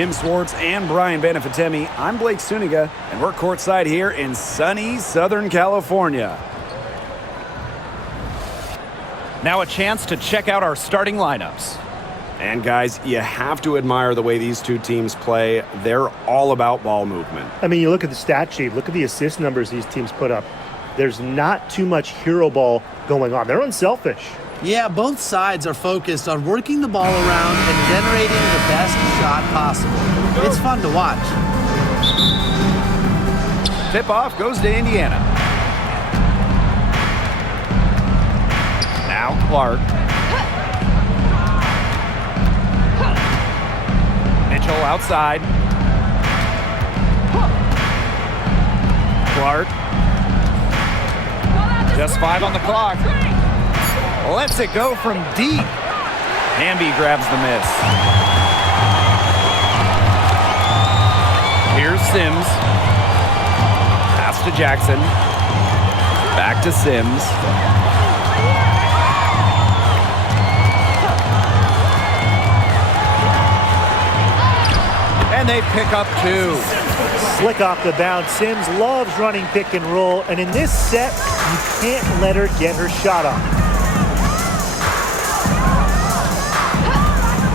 Tim Swartz and Brian Benefitemi, I'm Blake Suniga, and we're courtside here in sunny Southern California. Now a chance to check out our starting lineups. And guys, you have to admire the way these two teams play. They're all about ball movement. I mean, you look at the stat sheet, look at the assist numbers these teams put up. There's not too much hero ball going on. They're unselfish. Yeah, both sides are focused on working the ball around and generating the best shot possible. It's fun to watch. Tip-off goes to Indiana. Now Clark. Mitchell outside. Clark. Just 5 on the clock. Lets it go from deep. Hamby grabs the miss. Here's Sims. Pass to Jackson. Back to Sims. And they pick up 2. Slick off the bounce. Sims loves running pick and roll, and in this set, you can't let her get her shot off.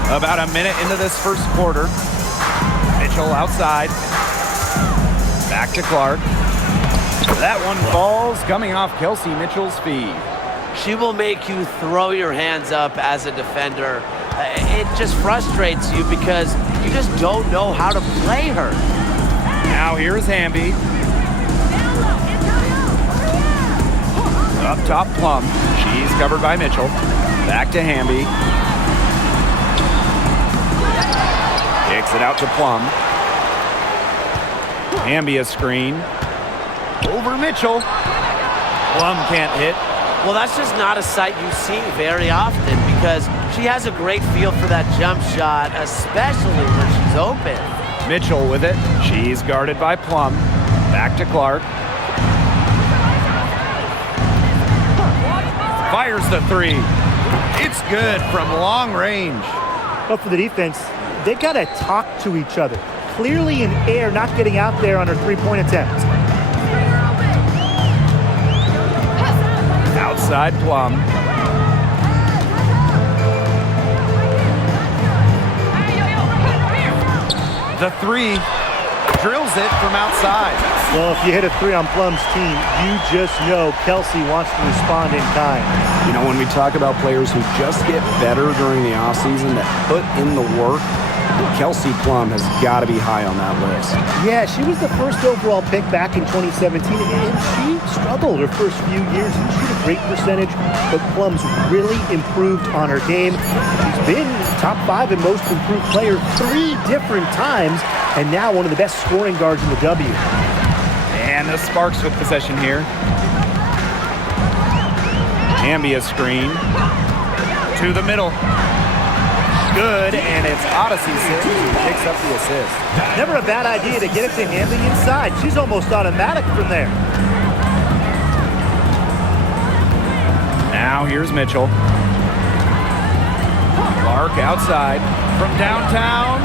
About a minute into this first quarter. Mitchell outside. Back to Clark. That one falls, coming off Kelsey Mitchell's feed. She will make you throw your hands up as a defender. It just frustrates you because you just don't know how to play her. Now here's Hamby. Up top, Plum. She's covered by Mitchell. Back to Hamby. Kicks it out to Plum. Hamby a screen. Over Mitchell. Plum can't hit. Well, that's just not a sight you see very often because she has a great feel for that jump shot, especially when she's open. Mitchell with it. She's guarded by Plum. Back to Clark. Fires the 3. It's good from long range. But for the defense, they got to talk to each other. Clearly in air, not getting out there on her three-point attempt. Outside Plum. The 3 drills it from outside. Well, if you hit a 3 on Plum's team, you just know Kelsey wants to respond in kind. You know, when we talk about players who just get better during the offseason, that put in the work, Kelsey Plum has got to be high on that list. Yeah, she was the first overall pick back in 2017, and she struggled her first few years. She shoot a great percentage, but Plum's really improved on her game. She's been top 5 in most improved player 3 different times, and now one of the best scoring guards in the W. And the Sparks with possession here. Hamby a screen. To the middle. Good, and it's Odyssey Sims who picks up the assist. Never a bad idea to get it to Hamby inside. She's almost automatic from there. Now here's Mitchell. Clark outside from downtown.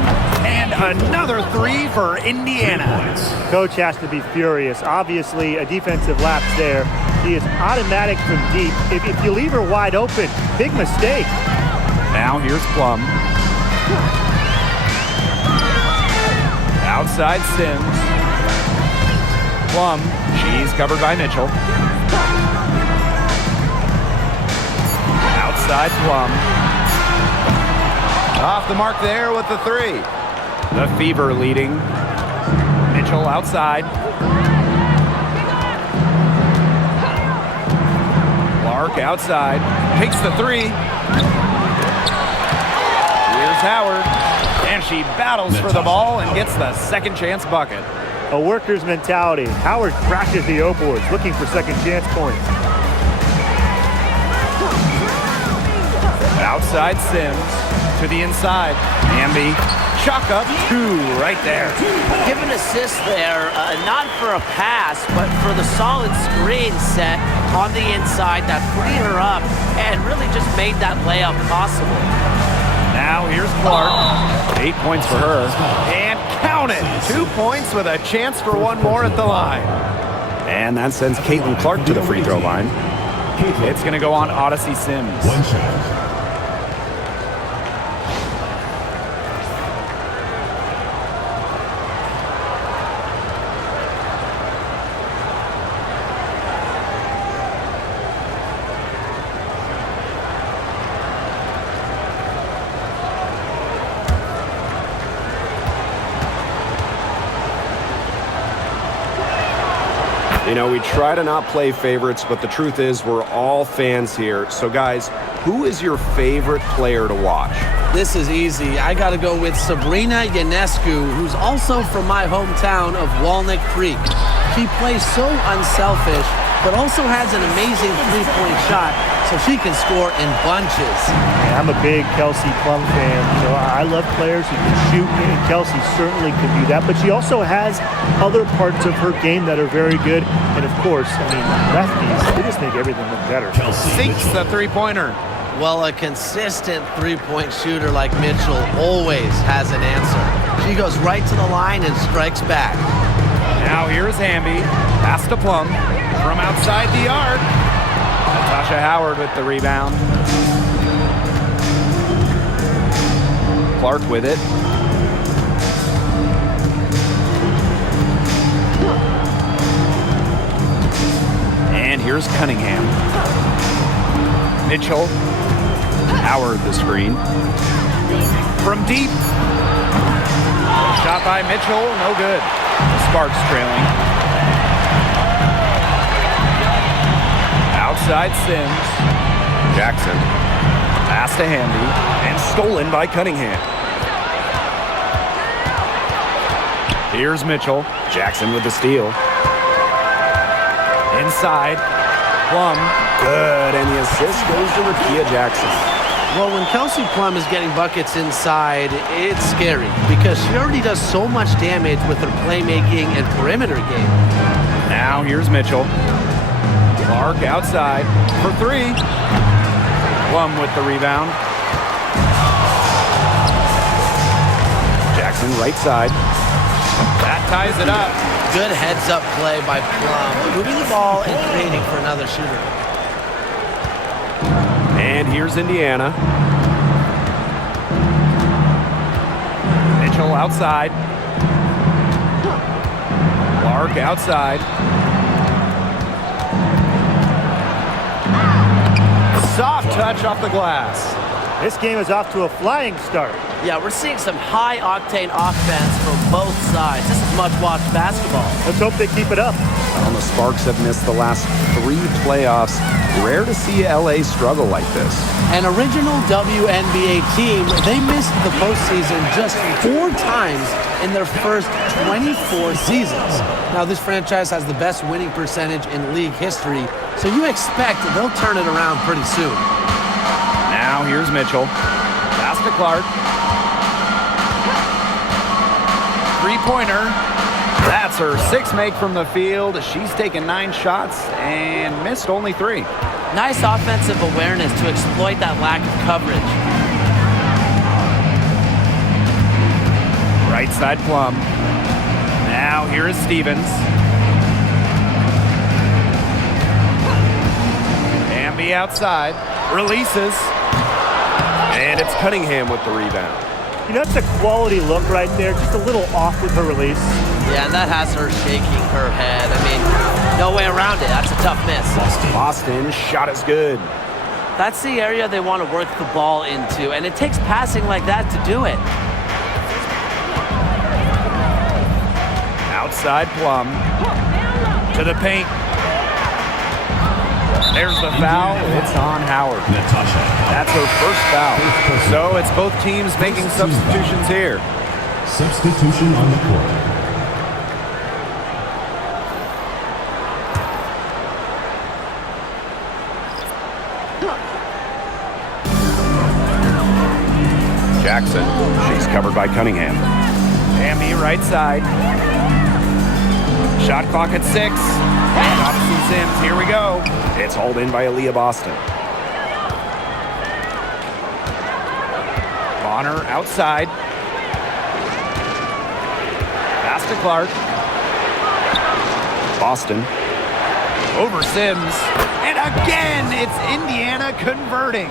And another 3 for Indiana. Coach has to be furious. Obviously, a defensive lapse there. He is automatic from deep. If you leave her wide open, big mistake. Now here's Plum. Outside Sims. Plum, she's covered by Mitchell. Outside Plum. Off the mark there with the 3. The Fever leading. Mitchell outside. Clark outside. Takes the 3. Here's Howard. And she battles for the ball and gets the second chance bucket. A worker's mentality. Howard crashes the O-boards, looking for second chance points. Outside Sims to the inside. Hamby, chalk up 2 right there. Give an assist there, not for a pass, but for the solid screen set on the inside that freed her up and really just made that layup possible. Now here's Clark. 8 points for her. And count it. 2 points with a chance for one more at the line. And that sends Clark to the free throw line. It's going to go on Odyssey Sims. One shot. You know, we try to not play favorites, but the truth is we're all fans here. So, guys, who is your favorite player to watch? This is easy. I got to go with Sabrina Ionescu, who's also from my hometown of Walnut Creek. She plays so unselfish, but also has an amazing three-point shot, so she can score in bunches. Yeah, I'm a big Kelsey Plum fan. You know, I love players who can shoot, and Kelsey certainly can do that. But she also has other parts of her game that are very good. And of course, I mean, lefties, they just make everything look better. Sinks the three-pointer. Well, a consistent three-point shooter like Mitchell always has an answer. She goes right to the line and strikes back. Now here's Hamby. Pass to Plum. From outside the arc. Natasha Howard with the rebound. Clark with it. And here's Cunningham. Mitchell. Howard the screen. From deep. Shot by Mitchell, no good. Sparks trailing. Outside Sims. Jackson. Pass to Hamby. And stolen by Cunningham. Here's Mitchell. Jackson with the steal. Inside. Plum. Good, and the assist goes to Rakia Jackson. Well, when Kelsey Plum is getting buckets inside, it's scary because she already does so much damage with her playmaking and perimeter game. Now here's Mitchell. Clark outside for three. Plum with the rebound. Jackson right side. That ties it up. Good heads-up play by Plum, moving the ball and creating for another shooter. And here's Indiana. Mitchell outside. Clark outside. Soft touch off the glass. This game is off to a flying start. Yeah, we're seeing some high-octane offense from both sides. This is much-watched basketball. Let's hope they keep it up. Well, the Sparks have missed the last 3 playoffs. Rare to see LA struggle like this. An original WNBA team, they missed the postseason just 4 times in their first 24 seasons. Now, this franchise has the best winning percentage in league history, so you expect they'll turn it around pretty soon. Now here's Mitchell. Pass to Clark. Three-pointer. That's her 6th make from the field. She's taken 9 shots and missed only 3. Nice offensive awareness to exploit that lack of coverage. Right side Plum. Now here is Stevens. Hamby outside. Releases. And it's Cunningham with the rebound. You know, it's a quality look right there. Just a little off with her release. Yeah, and that has her shaking her head. I mean, no way around it. That's a tough miss. Boston shot is good. That's the area they want to work the ball into, and it takes passing like that to do it. Outside Plum. To the paint. There's the foul. It's on Howard. Natasha. That's her first foul. So it's both teams making substitutions here. Substitution on the court. Jackson. She's covered by Cunningham. Hamby right side. Shot clock at 6. And Odyssey Sims, here we go. It's hauled in by Aaliyah Boston. Bonner outside. Pass to Clark. Boston. Over Sims. And again, it's Indiana converting.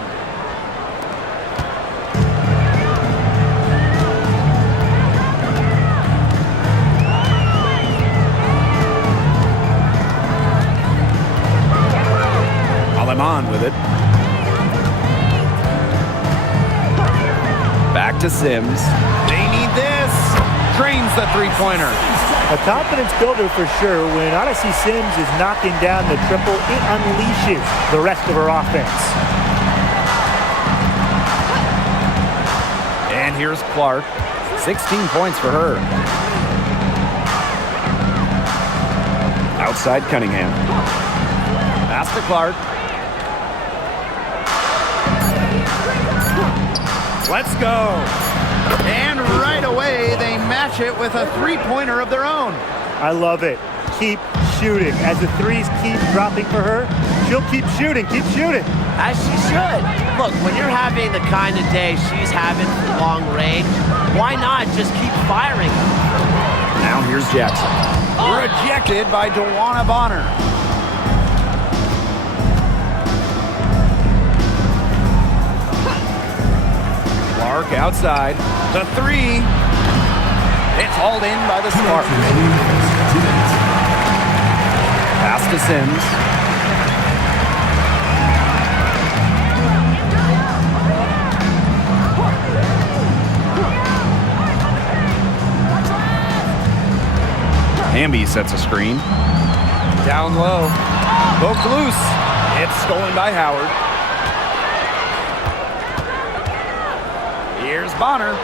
Aleman with it. Back to Sims. They need this. Drains the three-pointer. A confidence builder for sure. When Odyssey Sims is knocking down the triple, it unleashes the rest of her offense. And here's Clark. 16 points for her. Outside Cunningham. Pass to Clark. Let's go. And right away, they match it with a three-pointer of their own. I love it. Keep shooting. As the threes keep dropping for her, she'll keep shooting. Keep shooting. As she should. Look, when you're having the kind of day she's having for long range, why not just keep firing? Now here's Jackson. Rejected by Dewana Bonner. Clark outside. The three. It's hauled in by the Sparks. Pass to Sims. Hamby sets a screen. Down low. Poked loose. It's stolen by Howard. Here's Bonner.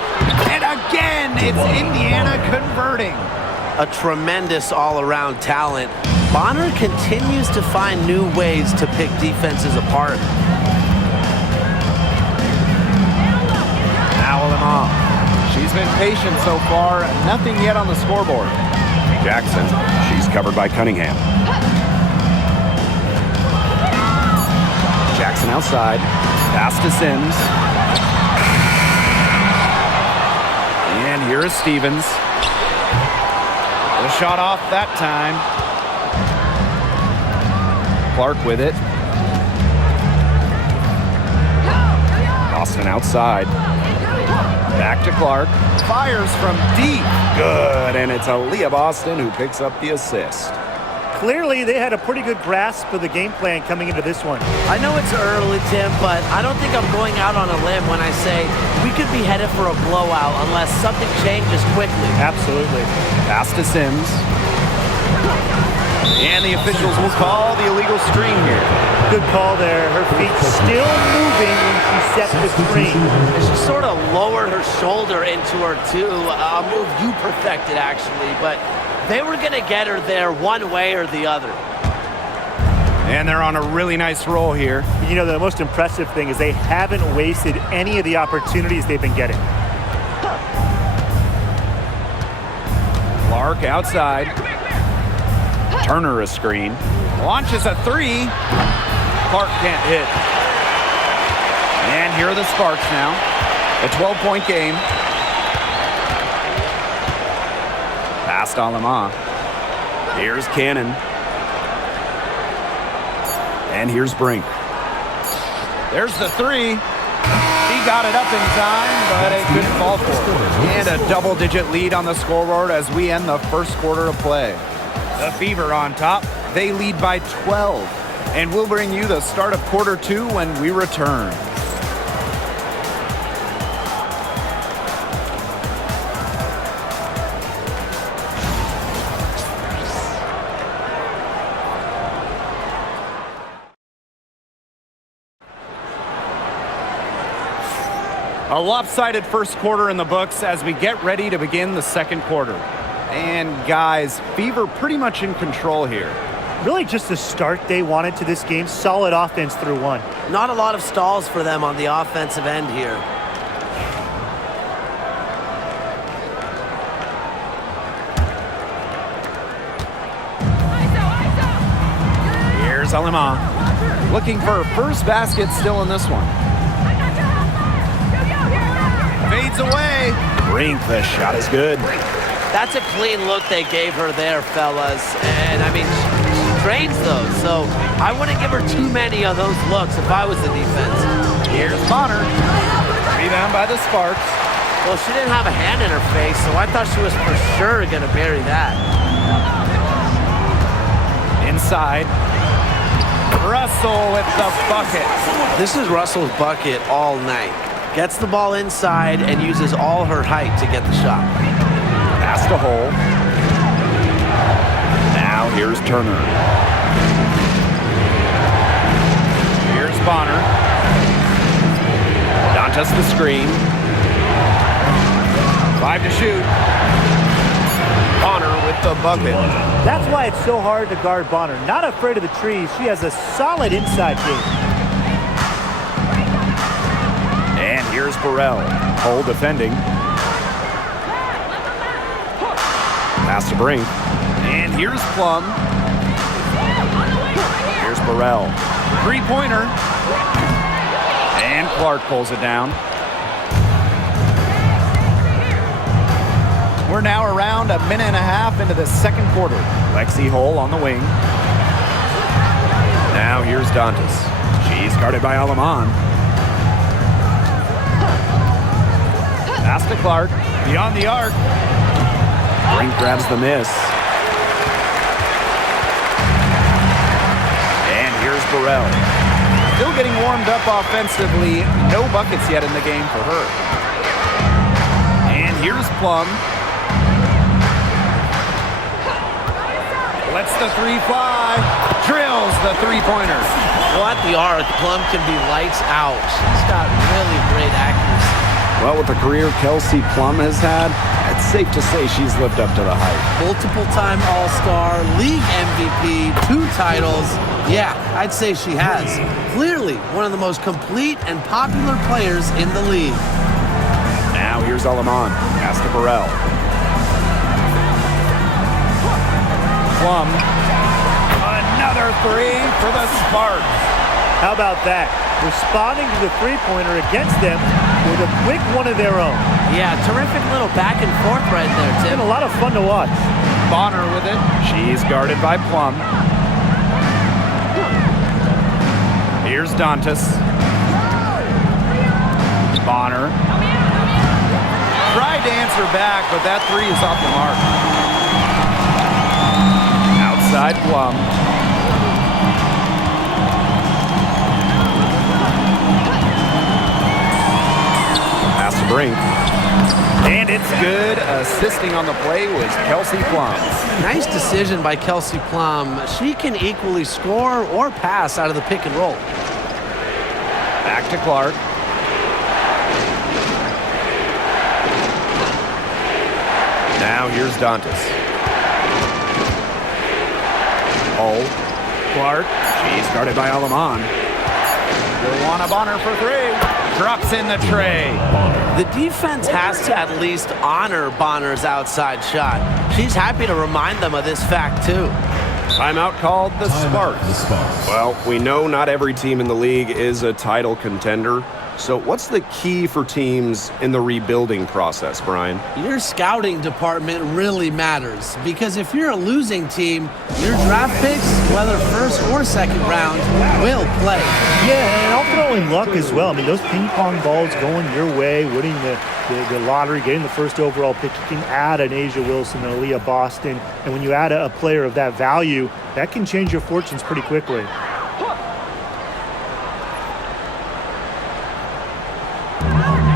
And again, it's Indiana converting. A tremendous all-around talent. Bonner continues to find new ways to pick defenses apart. Now Lamar. She's been patient so far. Nothing yet on the scoreboard. Jackson. She's covered by Cunningham. Jackson outside. Pass to Sims. And here is Stevens. The shot off that time. Clark with it. Boston outside. Back to Clark. Fires from deep. Good, and it's Aaliyah Boston who picks up the assist. Clearly, they had a pretty good grasp of the game plan coming into this one. I know it's early, Tim, but I don't think I'm going out on a limb when I say we could be headed for a blowout unless something changes quickly. Absolutely. Pass to Sims. And the officials will call the illegal screen here. Good call there. Her feet still moving when she set the screen. She sort of lowered her shoulder into her, too. A move you perfected, actually, but they were going to get her there one way or the other. And they're on a really nice roll here. You know, the most impressive thing is they haven't wasted any of the opportunities they've been getting. Clark outside. Turner a screen. Launches a three. Clark can't hit. And here are the Sparks now. A 12-point game. Past Alama. Here's Cannon. And here's Brink. There's the three. He got it up in time, but it couldn't fall for it. And a double-digit lead on the scoreboard as we end the first quarter of play. The Fever on top. They lead by 12. And we'll bring you the start of quarter two when we return. A lopsided first quarter in the books as we get ready to begin the second quarter. And guys, Fever pretty much in control here. Really just the start they wanted to this game. Solid offense through one. Not a lot of stalls for them on the offensive end here. Here's Alima. Looking for her first basket still in this one. Fades away. Brink, the shot is good. That's a clean look they gave her there, fellas. And, I mean, she trains those, so I wouldn't give her too many of those looks if I was the defense. Here's Bonner. Rebound by the Sparks. Well, she didn't have a hand in her face, so I thought she was for sure going to bury that. Inside. Russell with the bucket. This is Russell's bucket all night. Gets the ball inside and uses all her height to get the shot. Pass to Hole. Now here's Turner. Here's Bonner. Dantas the screen. 5 to shoot. Bonner with the bucket. That's why it's so hard to guard Bonner. Not afraid of the trees. She has a solid inside game. And here's Burrell. Hole defending. Pass to Brink. And here's Plum. Here's Burrell. Three-pointer. And Clark pulls it down. We're now around a minute and a half into the second quarter. Lexi Hole on the wing. Now here's Dantas. She's guarded by Alaman. Pass to Clark. Beyond the arc. Brink grabs the miss. And here's Burrell. Still getting warmed up offensively. No buckets yet in the game for her. And here's Plum. Lets the three fly. Drills the three-pointer. Well, at the arc, Plum can be lights out. She's got really great accuracy. Well, with the career Kelsey Plum has had, it's safe to say she's lived up to the hype. Multiple-time All-Star, league MVP, 2 titles. Yeah, I'd say she has. Clearly, one of the most complete and popular players in the league. Now here's Alaman. Pass to Burrell. Plum. Another three for the Sparks. How about that? Responding to the three-pointer against them with a quick one of their own. Yeah, terrific little back and forth right there, Tim. And a lot of fun to watch. Bonner with it. She's guarded by Plum. Here's Dantas. Bonner. Tried to answer back, but that three is off the mark. Outside Plum. Pass to Brink. And it's good. Assisting on the play was Kelsey Plum. Nice decision by Kelsey Plum. She can equally score or pass out of the pick and roll. Back to Clark. Now here's Dantas. Hole. Clark. She's guarded by Alaman. Luana Bonner for three. Drops in the tray. The defense has to at least honor Bonner's outside shot. She's happy to remind them of this fact, too. Timeout called the Sparks. The Sparks. Well, we know not every team in the league is a title contender. So what's the key for teams in the rebuilding process, Brian? Your scouting department really matters because if you're a losing team, your draft picks, whether first or second round, will play. Yeah, and I'll throw in luck as well. I mean, those ping pong balls going your way, winning the lottery, getting the first overall pick, you can add an Asia Wilson, an Aaliyah Boston, and when you add a player of that value, that can change your fortunes pretty quickly.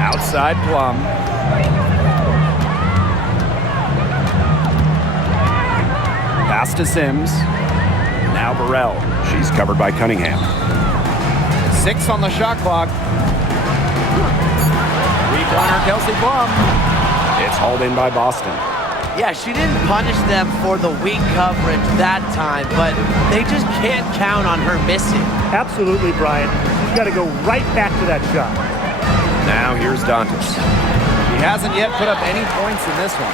Outside Plum. Pass to Sims. Now Burrell. She's covered by Cunningham. 6 on the shot clock. Three-pointer Kelsey Plum. It's hauled in by Boston. Yeah, she didn't punish them for the weak coverage that time, but they just can't count on her missing. Absolutely, Brian. You've got to go right back to that shot. Now here's Dantas. He hasn't yet put up any points in this one.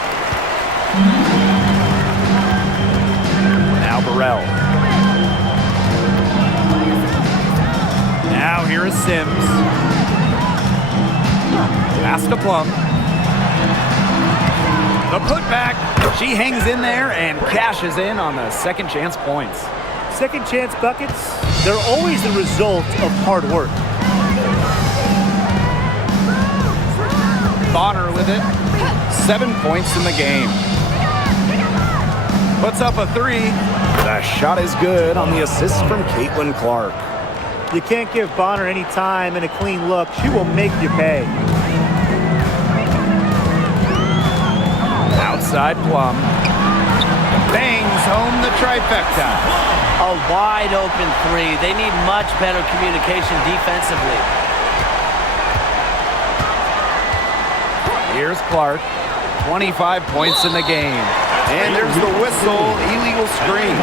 Now Burrell. Now here is Sims. Pass to Plum. The putback. She hangs in there and cashes in on the second chance points. Second chance buckets, they're always the result of hard work. Bonner with it. 7 points in the game. Puts up a three. The shot is good on the assist from CaitlinClark. You can't give Bonner any time and a clean look. She will make you pay. Outside Plum. Bangs home the trifecta. A wide open three. They need much better communication defensively. Here's Clark. 25 points in the game. And there's the whistle. Illegal screen.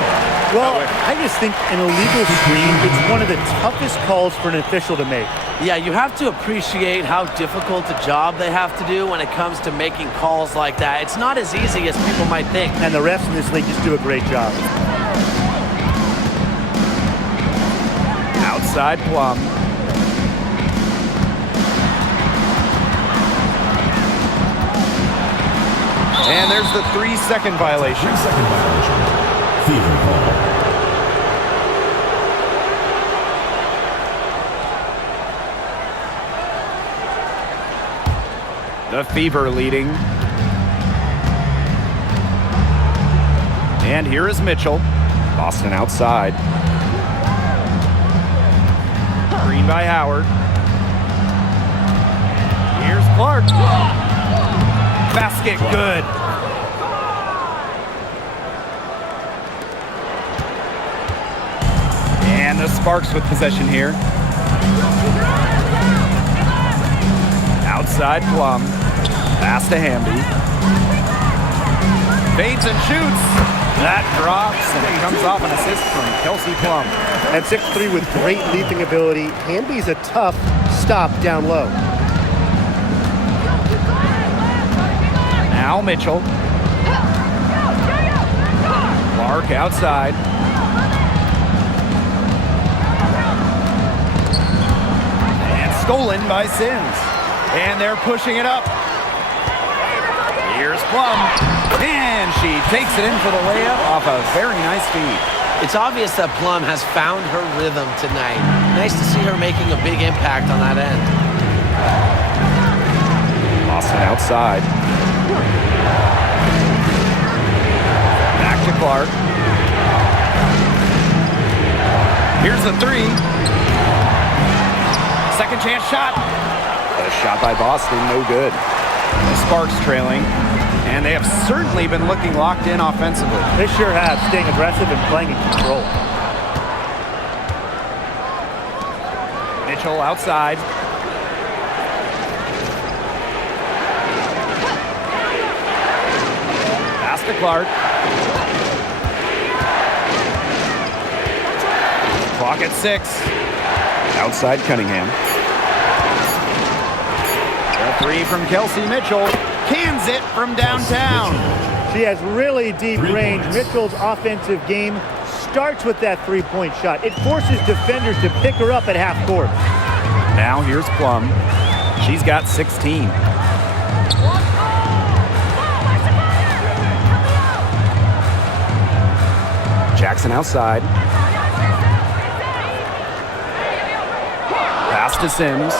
Well, I just think an illegal screen is one of the toughest calls for an official to make. Yeah, you have to appreciate how difficult a job they have to do when it comes to making calls like that. It's not as easy as people might think. And the refs in this league just do a great job. Outside Plum. And there's the 3-second violation. 3-second violation. Fever call. The Fever leading. And here is Mitchell. Boston outside. Green by Howard. Here's Clark. Basket good. And the Sparks with possession here. Outside Plum. Pass to Hamby. Fades and shoots. That drops, and it comes off an assist from Kelsey Plum. At 6'3" with great leaping ability, Hamby's a tough stop down low. Now Mitchell. Clark outside. And stolen by Sims. And they're pushing it up. Here's Plum. And she takes it in for the layup off a very nice feed. It's obvious that Plum has found her rhythm tonight. Nice to see her making a big impact on that end. Boston outside. Back to Clark. Here's the three. Second chance shot. A shot by Boston, no good. The Sparks trailing, and they have certainly been looking locked in offensively. They sure have, staying aggressive and playing in control. Mitchell outside. Pass to Clark. Clock at 6. Outside Cunningham. A three from Kelsey Mitchell. Cans it from downtown. She has really deep 3 range. points. Mitchell's offensive game starts with that three-point shot. It forces defenders to pick her up at half court. Now here's Plum. She's got 16. Jackson outside. Pass to Sims.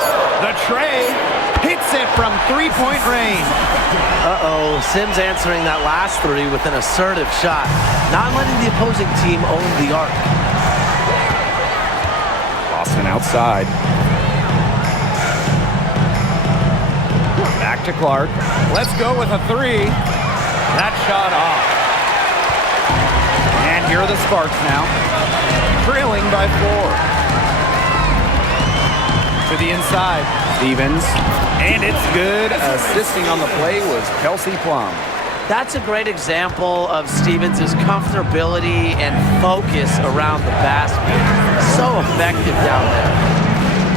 The tray hits it from three-point range. Uh-oh, Sims answering that last three with an assertive shot, not letting the opposing team own the arc. Boston outside. Back to Clark. Let's go with a three. That shot off. And here are the Sparks now, trailing by 4. To the inside, Stevens. And it's good. Assisting on the play was Kelsey Plum. That's a great example of Stevens' comfortability and focus around the basket. So effective down there.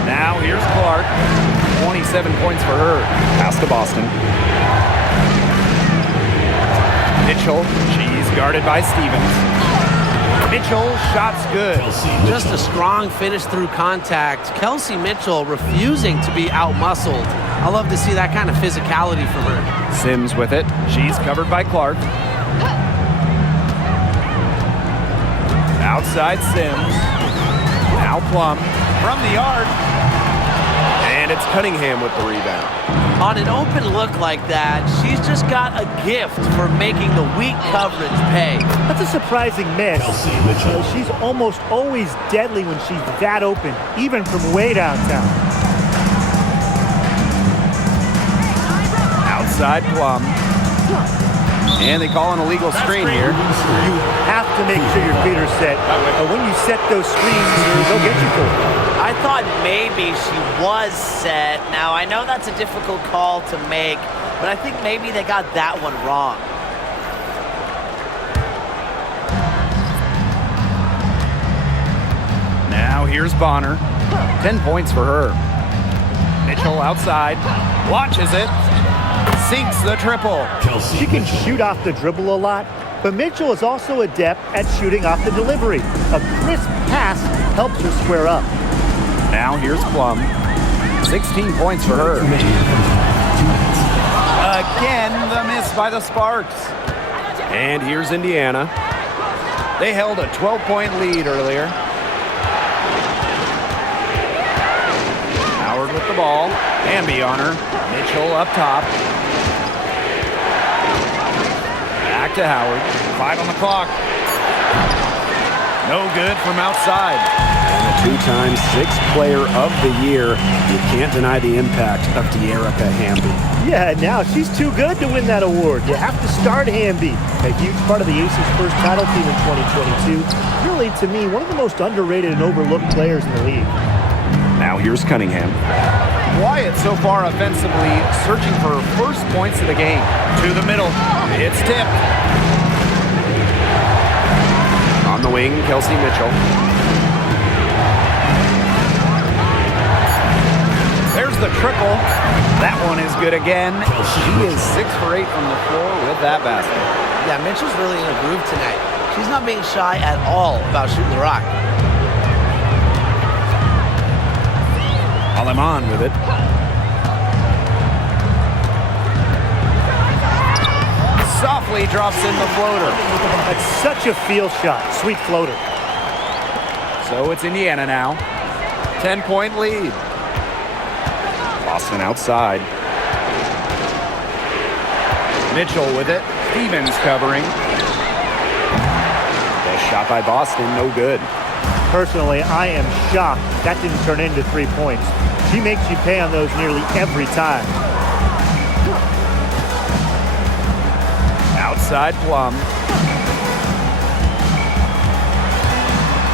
Now here's Clark. 27 points for her. Pass to Boston. Mitchell. She's guarded by Stevens. Mitchell, shot's good. Just a strong finish through contact. Kelsey Mitchell refusing to be out-muscled. I love to see that kind of physicality from her. Sims with it. She's covered by Clark. Outside Sims. Now Plum from the arc. And it's Cunningham with the rebound. On an open look like that, she's just got a gift for making the weak coverage pay. That's a surprising miss. She's almost always deadly when she's that open, even from way downtown. Outside Plum. And they call an illegal screen here. You have to make sure your feet are set. When you set those screens, they'll get you for it. I thought maybe she was set. Now, I know that's a difficult call to make, but I think maybe they got that one wrong. Now here's Bonner. 10 points for her. Mitchell outside. Launches it. Sinks the triple. She can shoot off the dribble a lot, but Mitchell is also adept at shooting off the delivery. A crisp pass helps her square up. Now here's Plum. 16 points for her. Again, the miss by the Sparks. And here's Indiana. They held a 12-point lead earlier. Howard with the ball. Hamby on her. Mitchell up top. Back to Howard. 5 on the clock. No good from outside. And a two-time sixth player of the year. You can't deny the impact of De'Erica Hamby. Yeah, now she's too good to win that award. You have to start Hamby. A huge part of the Aces' first title team in 2022. Really, to me, one of the most underrated and overlooked players in the league. Now here's Cunningham. Wyatt so far offensively searching for her first points of the game. To the middle. It's tipped. On the wing, Kelsey Mitchell. There's the triple. That one is good again. She is 6 for 8 from the floor with that basket. Yeah, Mitchell's really in a groove tonight. She's not being shy at all about shooting the rock. Aleman with it. Softly drops in the floater. That's such a feel shot. Sweet floater. So it's Indiana now. 10-point lead. Boston outside. Mitchell with it. Stevens covering. The shot by Boston, no good. Personally, I am shocked that didn't turn into 3 points. She makes you pay on those nearly every time. Outside Plum.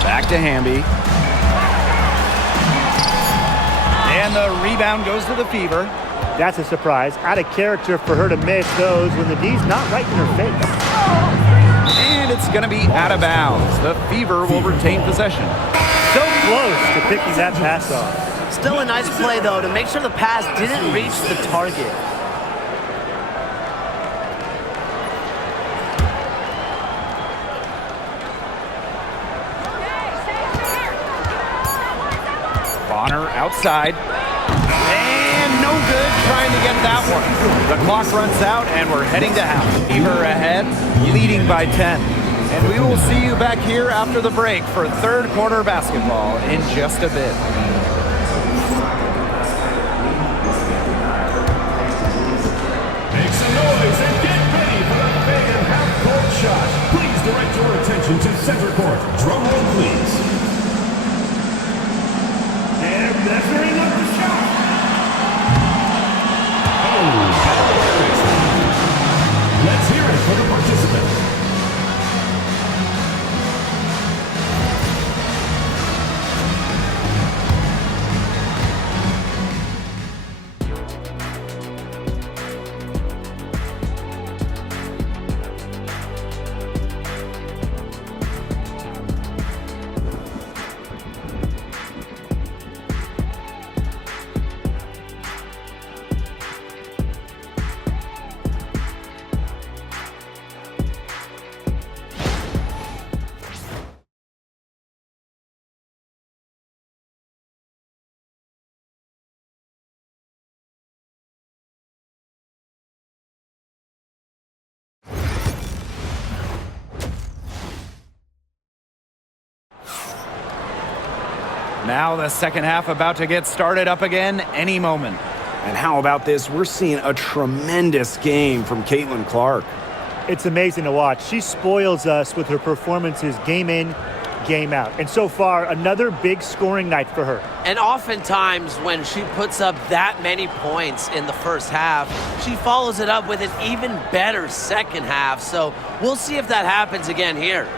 Back to Hamby. And the rebound goes to the Fever. That's a surprise. Out of character for her to miss those when the D's not right in her face. And it's going to be out of bounds. The Fever will retain possession. So close to picking that pass off. Still a nice play, though, to make sure the pass didn't reach the target. Bonner outside. And no good trying to get that one. The clock runs out, and we're heading to half. Fever ahead, leading by 10. And we will see you back here after the break for third quarter basketball in just a bit. Make some noise and get ready for the big and half-court shot. Please direct your attention to center court. Drum roll, please. And measuring up the shot. Let's hear it for the participant. Now the second half about to get started up again any moment. And how about this? We're seeing a tremendous game from Caitlin-Clark. It's amazing to watch. She spoils us with her performances game in, game out. And so far, another big scoring night for her. And oftentimes when she puts up that many points in the first half, she follows it up with an even better second half. So we'll see if that happens again here.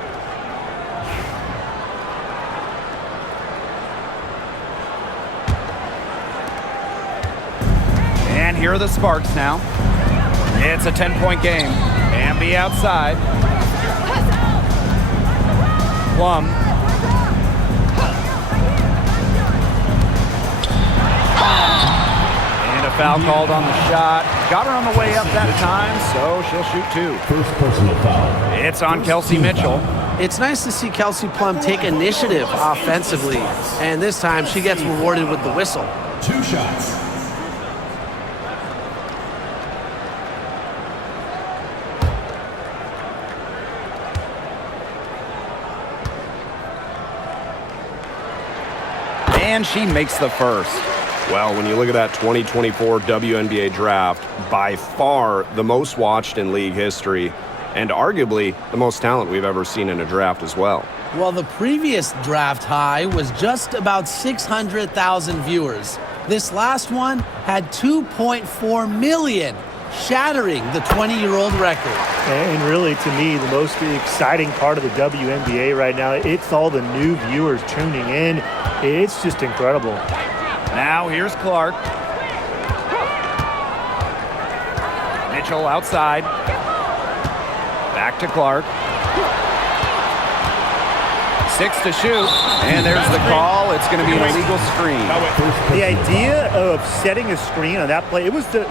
And here are the Sparks now. It's a 10-point game. Bambi outside. Plum. And a foul called on the shot. Got her on the way up that time, so she'll shoot two. First personal foul. It's on Kelsey Mitchell. It's nice to see Kelsey Plum take initiative offensively, and this time she gets rewarded with the whistle. 2 shots. And she makes the first. Well, when you look at that 2024 WNBA draft, by far the most watched in league history, and arguably the most talent we've ever seen in a draft as well. Well, the previous draft high was just about 600,000 viewers. This last one had 2.4 million, shattering the 20-year-old record. And really, to me, the most exciting part of the WNBA right now, it's all the new viewers tuning in. It's just incredible. Now here's Clark. Mitchell outside. Back to Clark. 6 to shoot. And there's the call. It's going to be an illegal screen. The idea of setting a screen on that play, it was the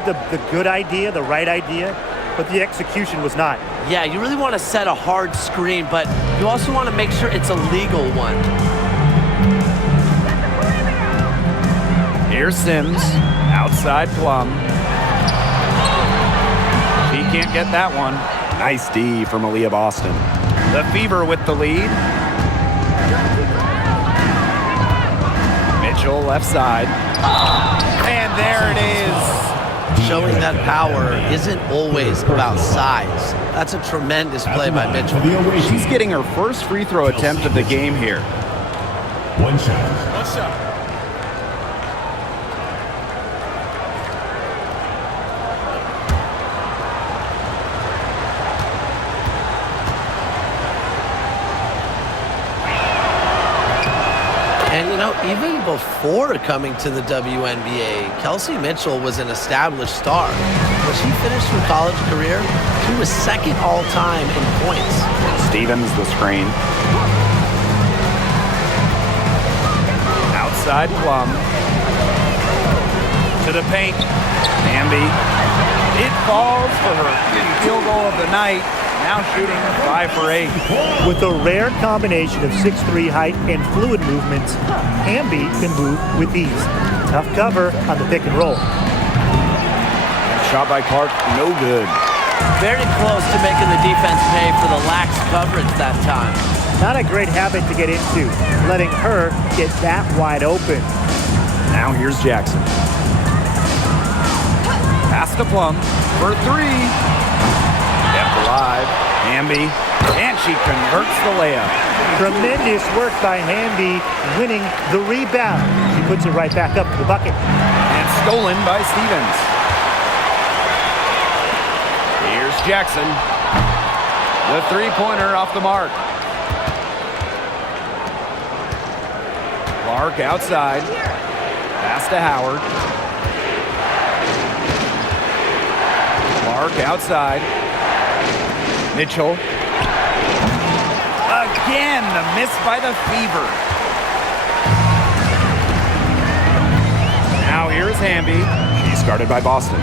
good idea, the right idea, but the execution was not. Yeah, you really want to set a hard screen, but you also want to make sure it's a legal one. Here's Sims. Outside Plum. He can't get that one. Nice D from Aaliyah Boston. The Fever with the lead. Mitchell left side. And there it is. Showing that power isn't always about size. That's a tremendous play by Mitchell. She's getting her first free throw attempt of the game here. 1 shot. And, you know, even before coming to the WNBA, Kelsey Mitchell was an established star. When she finished her college career, she was second all-time in points. Stevens, the screen. Outside Plum. To the paint. Bambi. It falls for her field goal of the night. Now shooting 5 for 8. With a rare combination of 6'3" height and fluid movements, Hamby can move with ease. Tough cover on the pick and roll. Shot by Clark, no good. Very close to making the defense pay for the lax coverage that time. Not a great habit to get into, letting her get that wide open. Now here's Jackson. Pass to Plum for 3. Kept alive. Hamby. And she converts the layup. Tremendous work by Hamby, winning the rebound. She puts it right back up to the bucket. And stolen by Stevens. Here's Jackson. The three-pointer off the mark. Clark outside. Pass to Howard. Clark outside. Mitchell. Again, the miss by the Fever. Now here's Hamby. She's guarded by Boston.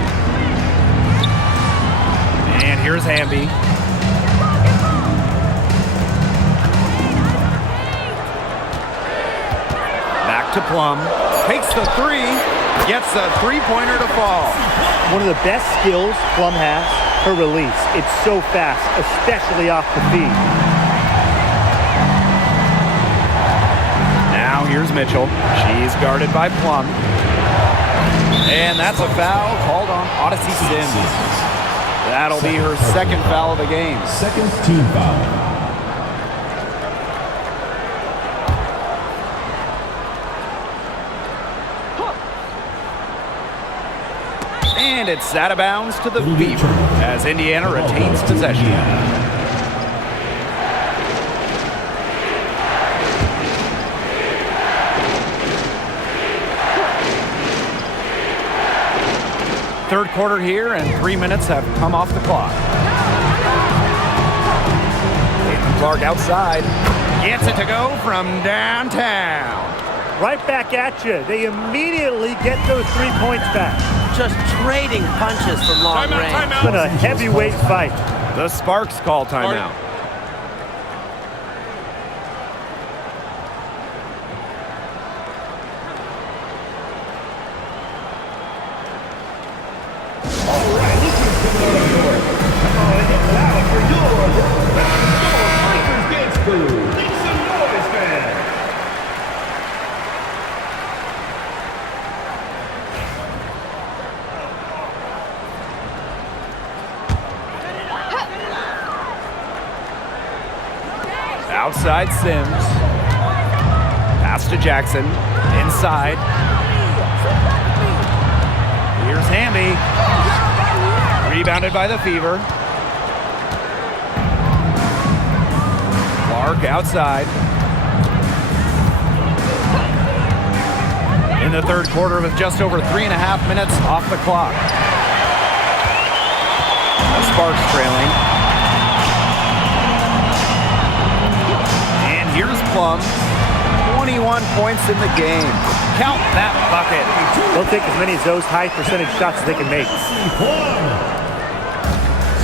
And here's Hamby. Back to Plum. Takes the 3. Gets a three-pointer to fall. One of the best skills Plum has, her release. It's so fast, especially off the feet. Now here's Here's Mitchell. She's guarded by Plum. And that's a foul called on Odyssey Sims. That'll be her second foul of the game. Second team foul. And it's out of bounds to the Fever as Indiana retains possession. Third quarter here, and 3 minutes have come off the clock. Clark outside. Gets it to go from downtown. Right back at you. They immediately get those 3 points back. Just trading punches from long range. It's been a heavyweight fight. The Sparks call timeout. Outside Sims. Pass to Jackson. Inside. Here's Hamby. Rebounded by the Fever. Clark outside. In the third quarter with just over 3.5 minutes off the clock. The Sparks trailing. Here's Plum, 21 points in the game. Count that bucket. They'll take as many of those high percentage shots as they can make.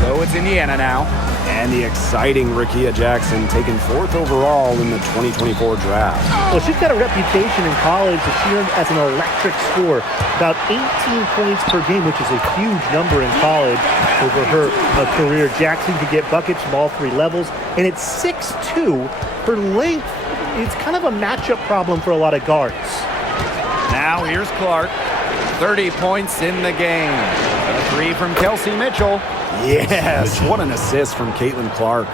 So it's Indiana now. And the exciting Rickea Jackson taken 4th overall in the 2024 draft. Well, she's got a reputation in college that she earned as an electric scorer. About 18 points per game, which is a huge number in college over her career. Jackson could get buckets from all 3 levels. And it's 6'2". Her length, it's kind of a matchup problem for a lot of guards. Now here's Clark. 30 points in the game. A 3 from Kelsey Mitchell. Yes, what an assist from CaitlinClark.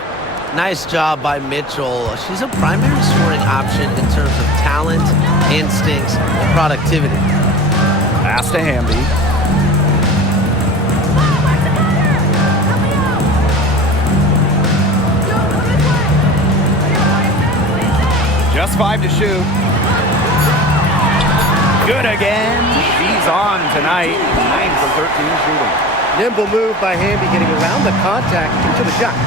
Nice job by Mitchell. She's a primary scoring option in terms of talent, instincts, and productivity. Pass to Hamby. Just 5 to shoot. Good again. She's on tonight. 9 for 13 shooting. Nimble move by Hamby, getting around the contact into the shot.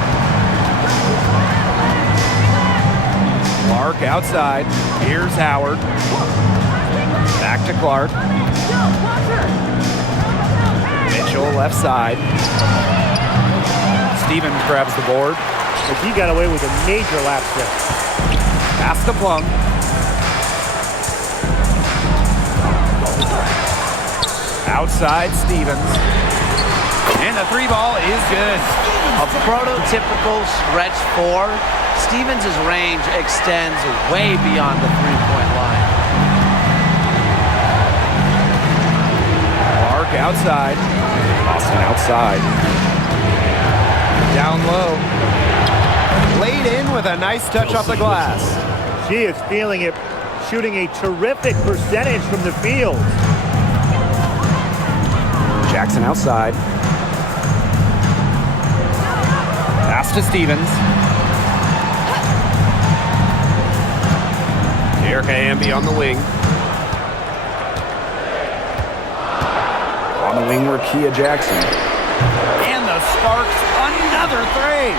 Clark outside. Here's Howard. Back to Clark. Mitchell left side. Stevens grabs the board. But he got away with a major lapse there. Pass to Plum. Outside Stevens. And the 3 ball is good. A prototypical stretch 4. Stevens' range extends way beyond the 3-point line. Clark outside. Austin outside. Down low. Laid in with a nice touch off the glass. She is feeling it, shooting a terrific percentage from the field. Jackson outside. Pass to Stevens. Erica Hamby on the wing. On the wing, Rickea Jackson. And the Sparks, another 3.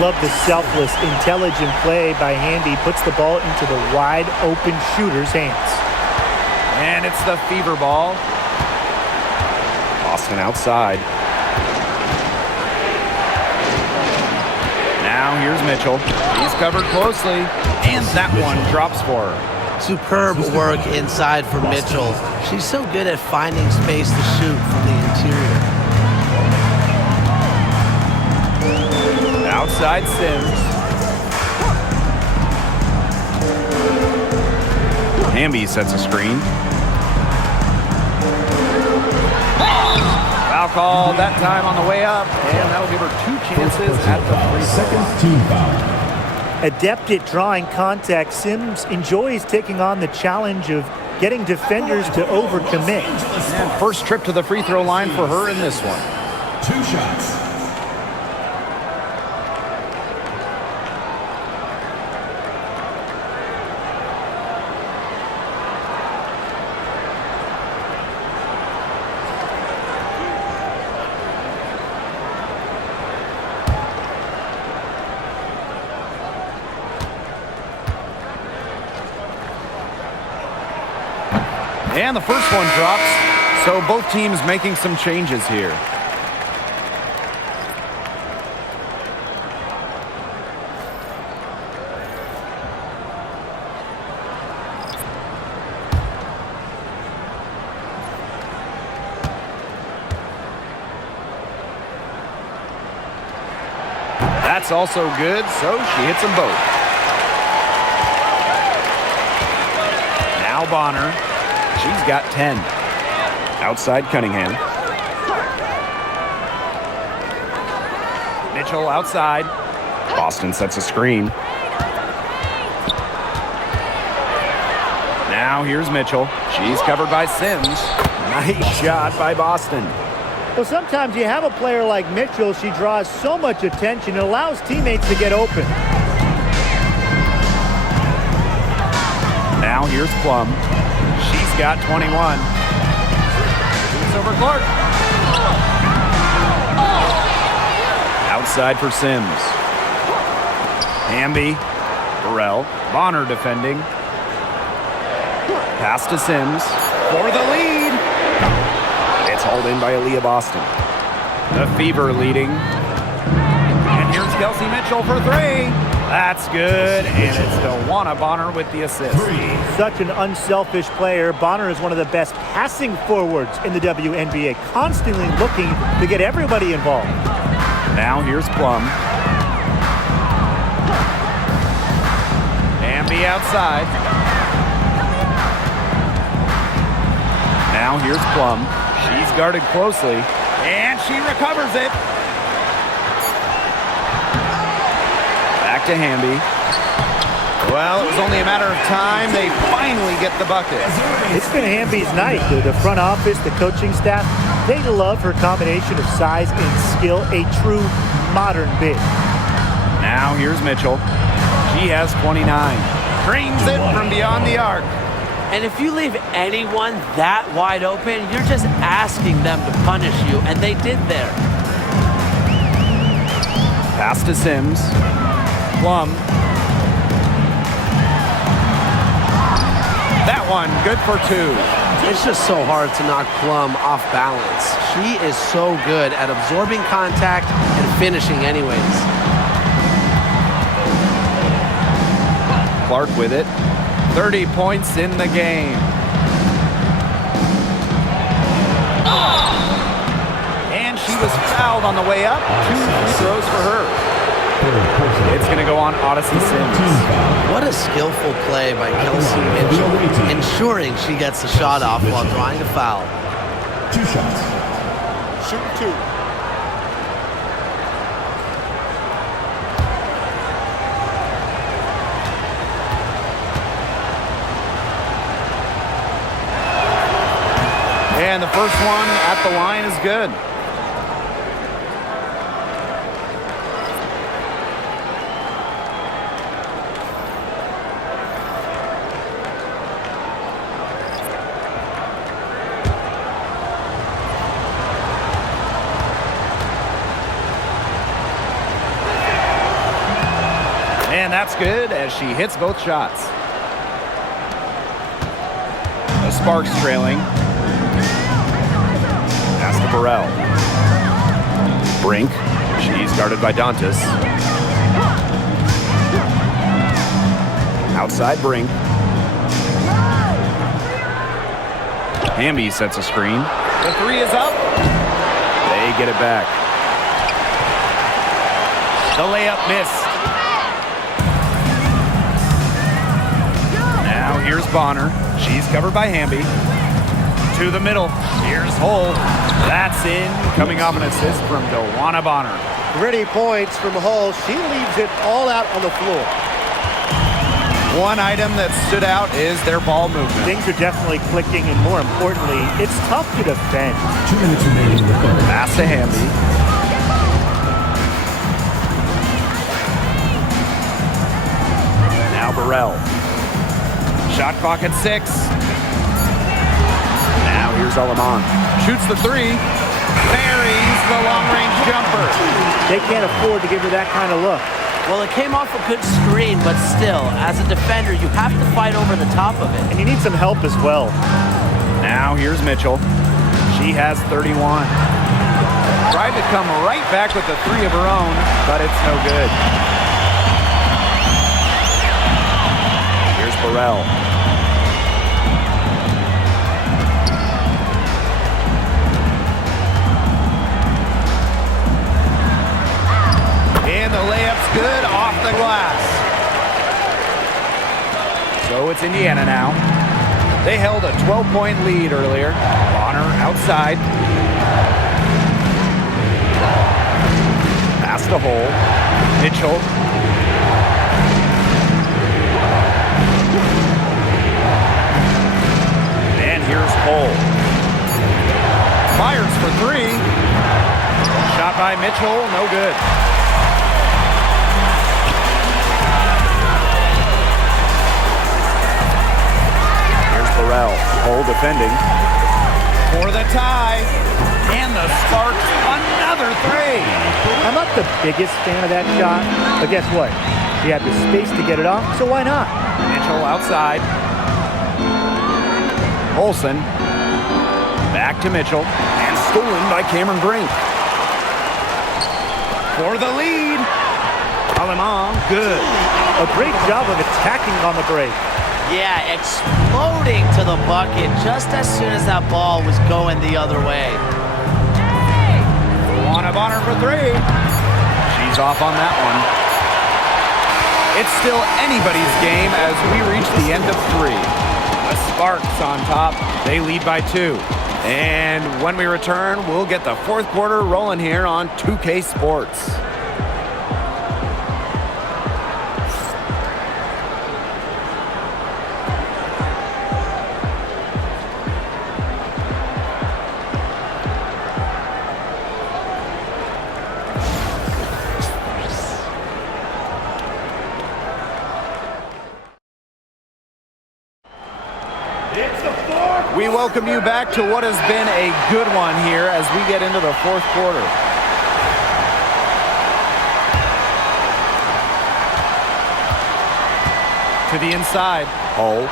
Love the selfless, intelligent play by Hamby. Puts the ball into the wide open shooter's hands. And it's the Fever ball. Austin outside. Now here's Mitchell. He's covered closely, and that one drops for her. Superb work inside for Mitchell. She's so good at finding space to shoot from the interior. Outside Sims. Hamby sets a screen. Foul call that time on the way up, and that'll give her 2 chances at the free throw. Second team foul. Adept at drawing contact, Sims enjoys taking on the challenge of getting defenders to overcommit. And first trip to the free throw line for her in this one. 2 shots. And the first one drops, so both teams making some changes here. That's also good, so she hits them both. Now Bonner. She's got 10. Outside Cunningham. Mitchell outside. Boston sets a screen. Now here's Mitchell. She's covered by Sims. Nice shot by Boston. Well, sometimes you have a player like Mitchell. She draws so much attention. It allows teammates to get open. Now here's Plum. She's got 21. Shoots over Clark. Outside for Sims. Hamby. Burrell. Bonner defending. Pass to Sims. For the lead. It's hauled in by Aaliyah Boston. The Fever leading. And here's Kelsey Mitchell for 3. That's good, and it's DeWanna Bonner with the assist. Such an unselfish player. Bonner is one of the best passing forwards in the WNBA, constantly looking to get everybody involved. Now here's Plum. Hamby outside. Now here's Plum. She's guarded closely, and she recovers it. Back to Hamby. Well, it was only a matter of time. They finally get the bucket. It's been Hamby's night. The front office, the coaching staff, they love her combination of size and skill, a true modern big. Now here's Mitchell. She has 29. Drains it from beyond the arc. And if you leave anyone that wide open, you're just asking them to punish you, and they did there. Pass to Sims. Plum. That one, good for 2. It's just so hard to knock Plum off balance. She is so good at absorbing contact and finishing anyways. Clark with it. 30 points in the game. And she was fouled on the way up. 2 free throws for her. It's going to go on Odyssey Sims. What a skillful play by Kelsey Mitchell, ensuring she gets the shot off while drawing a foul. 2 shots. Shoot 2. And the first one at the line is good. And that's good as she hits both shots. The Sparks trailing. Pass to Burrell. Brink. She's guarded by Dantas. Outside Brink. Hamby sets a screen. The 3 is up. They get it back. The layup missed. Now here's Bonner. She's covered by Hamby. To the middle. Here's Hull. That's in. Coming off an assist from Dewana Bonner. Gritty points from Hull. She leaves it all out on the floor. One item that stood out is their ball movement. Things are definitely clicking, and more importantly, it's tough to defend. 2 minutes remaining in the quarter. Pass to Hamby. Now Burrell. Shot clock at 6. Now here's Alaman. Shoots the 3. Buries the long-range jumper. They can't afford to give her that kind of look. Well, it came off a good screen, but still, as a defender, you have to fight over the top of it. And you need some help as well. Now here's Mitchell. She has 31. Tried to come right back with the 3 of her own, but it's no good. Here's Burrell. And the layup's good off the glass. So it's Indiana now. They held a 12-point lead earlier. Bonner outside. Pass to Hull. Mitchell. And here's Hull. Fires for 3. Shot by Mitchell, no good. Burrell, Hull defending for the tie, and the Sparks another 3. I'm not the biggest fan of that shot, but guess what? He had the space to get it off, so why not? Mitchell outside. Olsen back to Mitchell, and stolen by Cameron Brink. For the lead, Alaman, good. A great job of attacking on the break. Yeah, exploding to the bucket just as soon as that ball was going the other way. Dewana Bonner for 3. She's off on that one. It's still anybody's game as we reach the end of 3. The Sparks on top. They lead by 2. And when we return, we'll get the 4th quarter rolling here on 2K Sports. We welcome you back to what has been a good one here as we get into the 4th quarter. To the inside. Hull.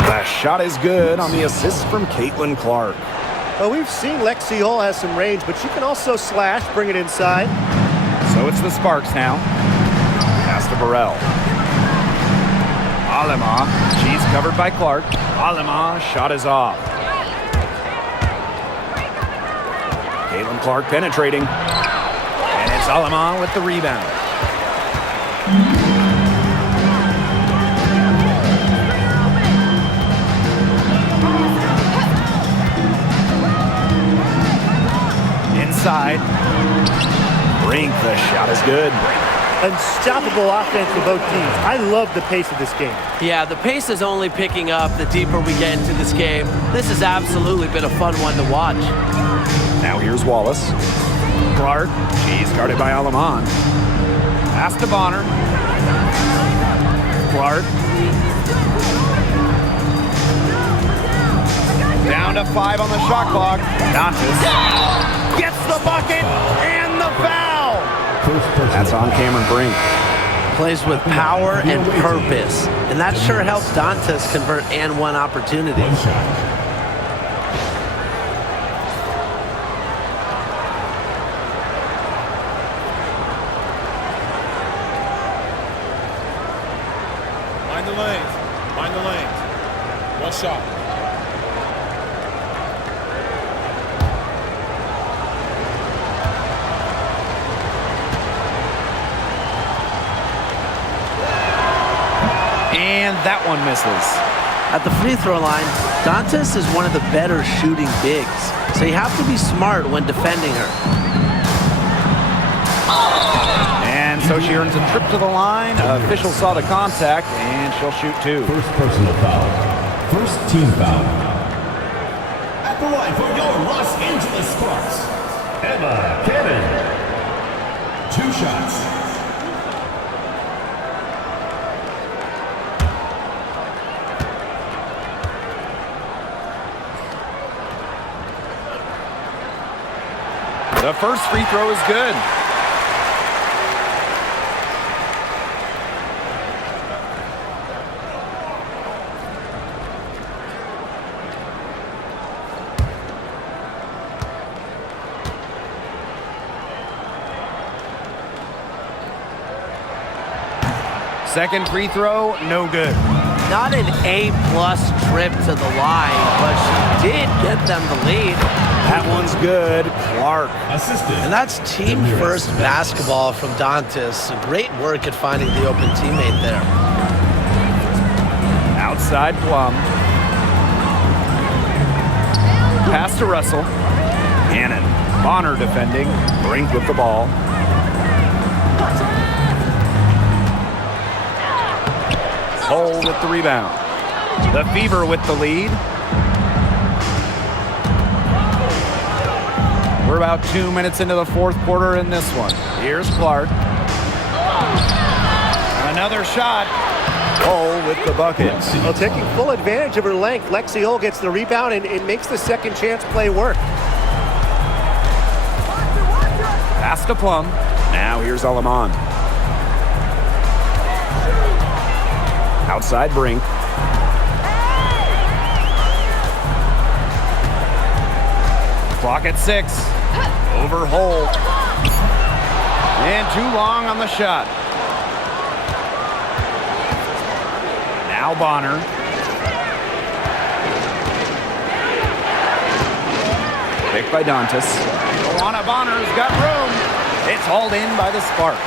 The shot is good on the assist from CaitlincLark. Well, we've seen Lexi Hull has some range, but she can also slash, bring it inside. So it's the Sparks now. Pass to Burrell. Alema. She's covered by Clark. Alema. Shot is off. CaitlincLark penetrating. And it's Alema with the rebound. Inside. Brink. The shot is good. Unstoppable offense for both teams. I love the pace of this game. Yeah, the pace is only picking up the deeper we get into this game. This has absolutely been a fun one to watch. Now here's Wallace. Clark. She's guarded by Alaman. Pass to Bonner. Clark. Down to 5 on the shot clock. Dantas gets the bucket and the foul. That's on Cameron Brink. Plays with power and purpose, and that sure helps Dantas convert and one opportunity. One shot. Mind the lanes. Mind the lanes. One shot. And that one misses. At the free throw line, Dantas is one of the better shooting bigs, so you have to be smart when defending her. And so she earns a trip to the line. Official saw the contact, and she'll shoot 2. First personal foul. First team foul. At the line for your Los Angeles Sparks, Emma Cannon. 2 shots. The first free throw is good. Second free throw, no good. Not an A-plus trip to the line, but she did get them the lead. That one's good. Clark. Assisted. And that's team first basketball from Dantas. Great work at finding the open teammate there. Outside Plum. Pass to Russell. Cannon. Bonner defending. Brink with the ball. Hole with the rebound. The Fever with the lead. We're about 2 minutes into the fourth quarter in this one. Here's Clark. Another shot. Hole with the bucket. Well, taking full advantage of her length, Lexi Hull gets the rebound and it makes the second chance play work. Pass to Plum. Now here's Alaman. Outside Brink. Clock at 6. Over Hole. And too long on the shot. Now Bonner. Picked by Dantas. Joanna Bonner's got room. It's hauled in by the Sparks.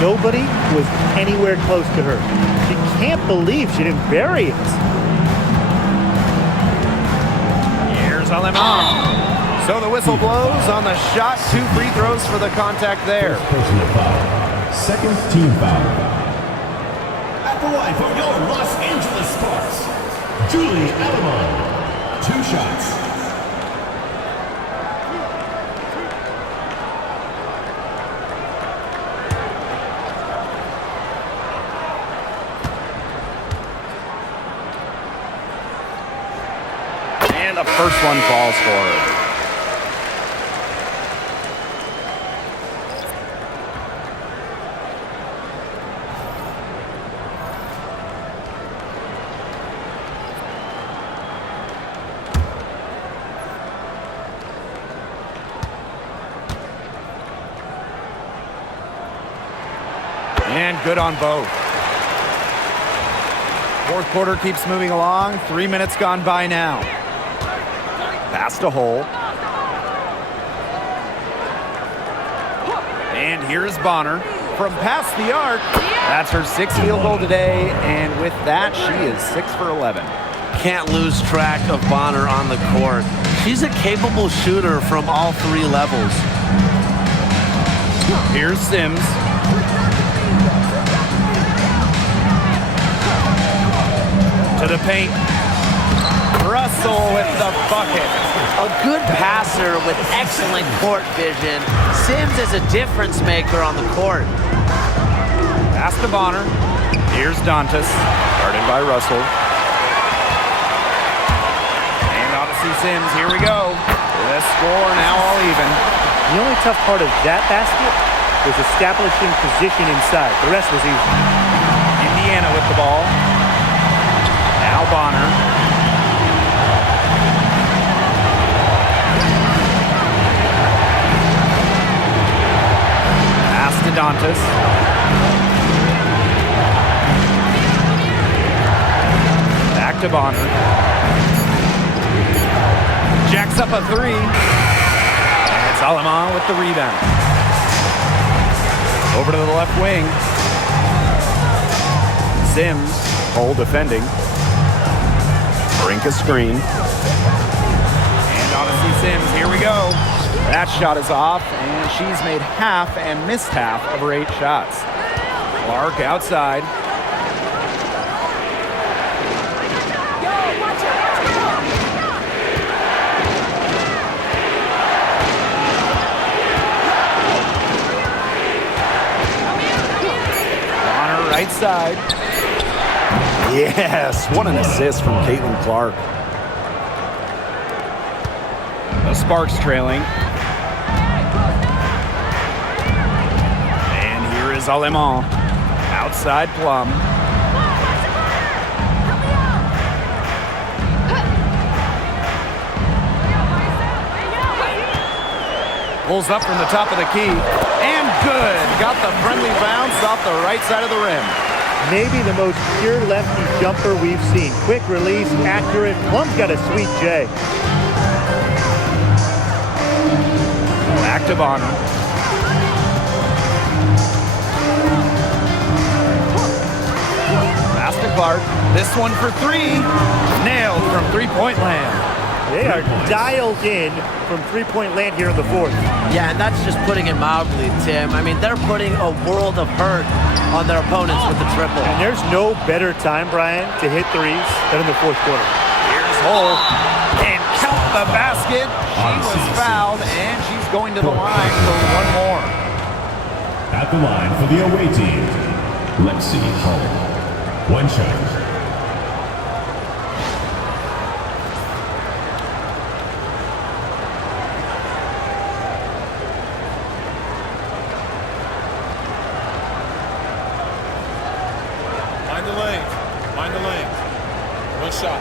Nobody was anywhere close to her. She can't believe she didn't bury it. Here's Aleman. So the whistle blows on the shot. 2 free throws for the contact there. First personal foul. Second team foul. At the line for your Los Angeles Sparks, Julie Aleman. 2 shots. And the first one falls for her. And good on both. Fourth quarter keeps moving along. 3 minutes gone by now. Pass to Hole. And here's Bonner from past the arc. That's her 6th field goal today, and with that, she is 6 for 11. Can't lose track of Bonner on the court. She's a capable shooter from all 3 levels. Here's Sims. To the paint. Russell with the bucket. A good passer with excellent court vision. Sims is a difference maker on the court. Pass to Bonner. Here's Dantas. Guarded by Russell. And Odyssey Sims. Here we go. The score now all even. The only tough part of that basket was establishing position inside. The rest was easy. Indiana with the ball. Now Bonner. Pass to Dantas. Back to Bonner. Jacks up a 3. And it's Aleman with the rebound. Over to the left wing. Sims, Hole defending. Brink a screen. And Odyssey Sims, here we go. That shot is off, and she's made half and missed half of her 8 shots. Clark outside. On her right side. Yes, what an assist from CaitlinClark. The Sparks trailing. And here is Alemán. Outside Plum. Pulls up from the top of the key. And good. Got the friendly bounce off the right side of the rim. Maybe the most pure lefty jumper we've seen. Quick release, accurate. Plum's got a sweet J. Back to Bonner. Pass to Clark. This one for 3. Nailed from three-point land. They are dialed in from three-point land here in the 4th. Yeah, and that's just putting it mildly, Tim. I mean, they're putting a world of hurt on their opponents with the triple. And there's no better time, Brian, to hit threes than in the 4th quarter. Here's Hull. And count the basket. She was fouled, and she's going to the line for one more. At the line for the away team, Lexi Hull. 1 shot. Mind the lanes. Mind the lanes. 1 shot.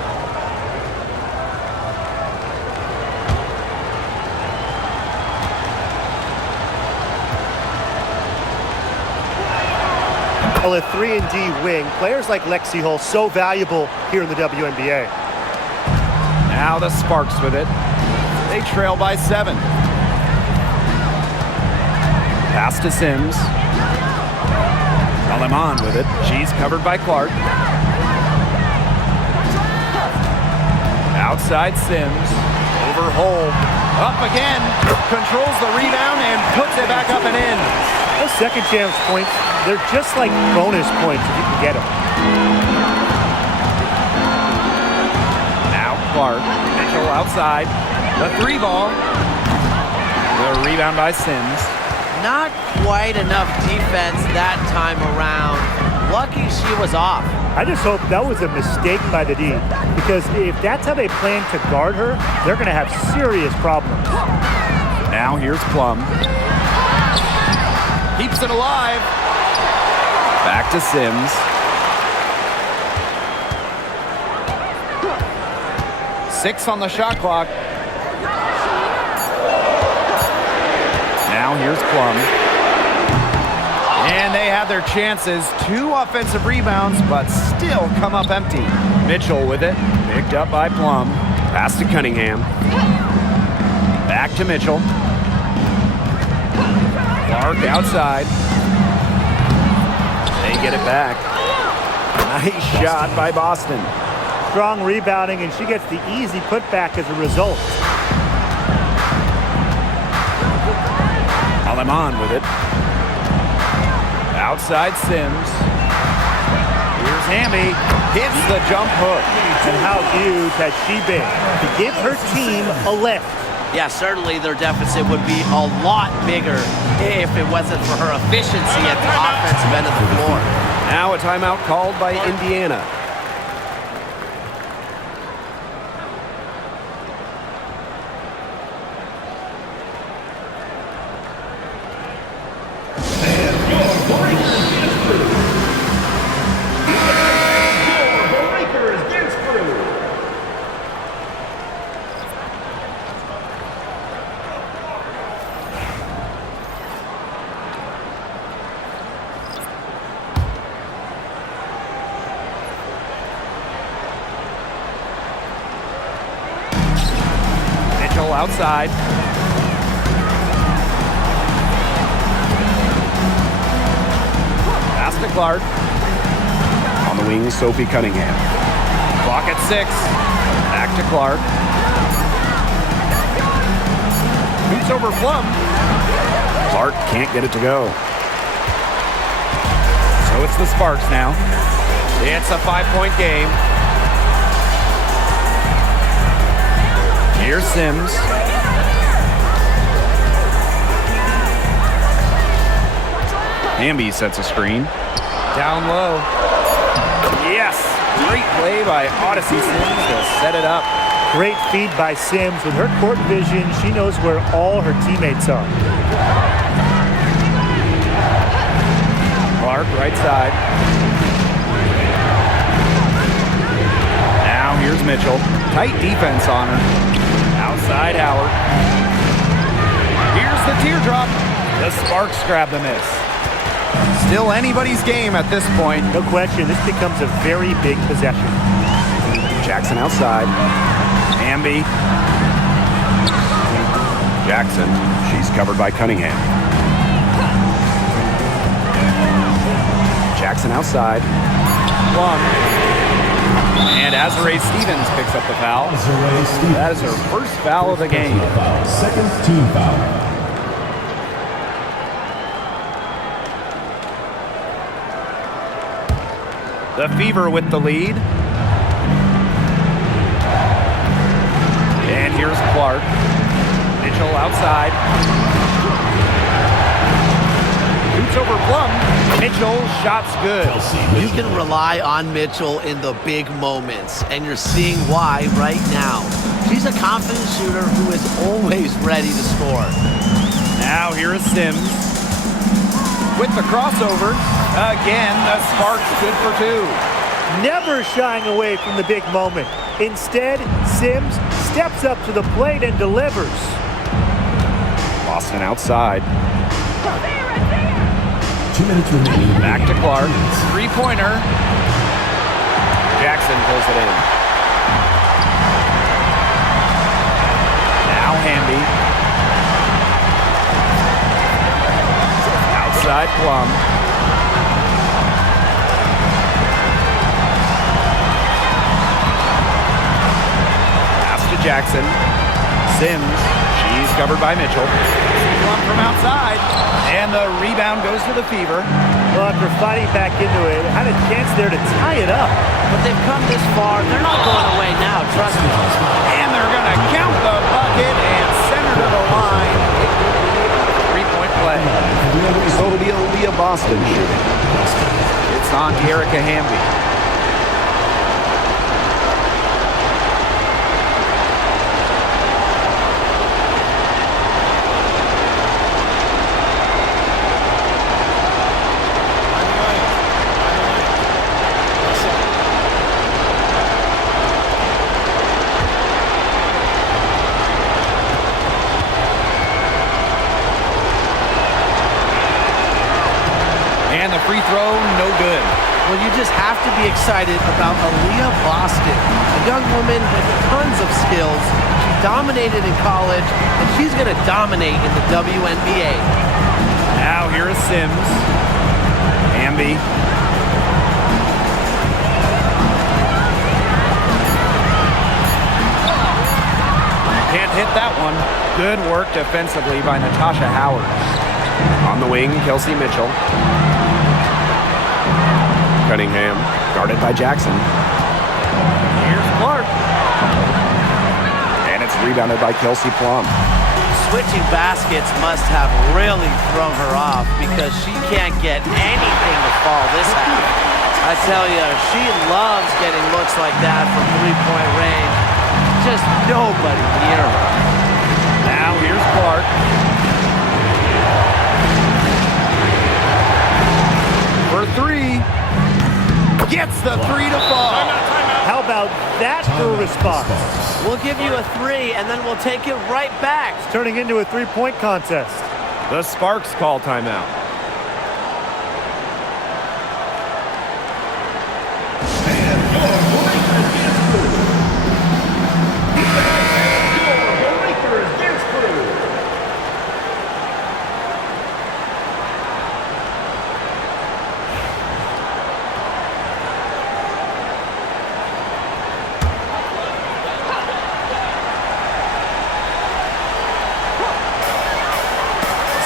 Well, a 3-and-D wing. Players like Lexi Hull so valuable here in the WNBA. Now the Sparks with it. They trail by 7. Pass to Sims. Alemán with it. She's covered by Clark. Outside Sims. Over Hull. Up again. Controls the rebound and puts it back up and in. Those second chance points, they're just like bonus points if you can get them. Now Clark. Mitchell outside. The 3 ball. The rebound by Sims. Not quite enough defense that time around. Lucky she was off. I just hope that was a mistake by the D, because if that's how they plan to guard her, they're going to have serious problems. Now here's Plum. Keeps it alive. Back to Sims. Six on the shot clock. Now here's Plum. And they have their chances. 2 offensive rebounds, but still come up empty. Mitchell with it. Picked up by Plum. Pass to Cunningham. Back to Mitchell. Clark outside. They get it back. Nice shot by Boston. Strong rebounding, and she gets the easy putback as a result. Alemán with it. Outside Sims. Here's Hamby. Hits the jump hook. And how huge has she been to give her team a lift? Yeah, certainly their deficit would be a lot bigger if it wasn't for her efficiency at the offensive end of the floor. Now a timeout called by Indiana. Outside. Pass to Clark. On the wing, Sophie Cunningham. Clock at 6. Back to Clark. Shoots over Plum. Clark can't get it to go. So it's the Sparks now. It's a 5-point game. Here's Sims. Hamby sets a screen. Down low. Yes! Great play by Odyssey Sims to set it up. Great feed by Sims. With her court vision, she knows where all her teammates are. Clark, right side. Now here's Mitchell. Tight defense on her. Outside Howard. Here's the teardrop. The Sparks grab the miss. Still anybody's game at this point. No question, this becomes a very big possession. Jackson outside. Hamby. Jackson. She's covered by Cunningham. Jackson outside. Plum. And Azarae Stevens picks up the foul. That is her first foul of the game. Second team foul. The Fever with the lead. And here's Clark. Mitchell outside. Shoots over Plum. Mitchell, shots good. You can rely on Mitchell in the big moments, and you're seeing why right now. She's a confident shooter who is always ready to score. Now here is Sims. With the crossover. Again, the Sparks good for two. Never shying away from the big moment. Instead, Sims steps up to the plate and delivers. Boston outside. 2 minutes remaining. Back to Clark. Three-pointer. Jackson pulls it in. Now Hamby. Outside Plum. Pass to Jackson. Sims. She's covered by Mitchell. Plum from outside. And the rebound goes to the Fever. Well, after fighting back into it, had a chance there to tie it up. But they've come this far. They're not going away now, trust me. And they're going to count the bucket and send her to the line. Three-point play. So it'll be a Leah Boston shooting. It's on to Erica Hamby. And the free throw, no good. Well, you just have to be excited about Aaliyah Boston, a young woman with tons of skills. She dominated in college, and she's going to dominate in the WNBA. Now here is Sims. Hamby. Can't hit that one. Good work defensively by Natasha Howard. On the wing, Kelsey Mitchell. Cunningham, guarded by Jackson. Here's Clark. And it's rebounded by Kelsey Plum. Switching baskets must have really thrown her off because she can't get anything to fall this half. I tell you, she loves getting looks like that from three-point range. Just nobody near her. Now here's Clark. For three. Gets the three to fall. How about that for a response? We'll give you a three, and then we'll take it right back. It's turning into a three-point contest. The Sparks call timeout.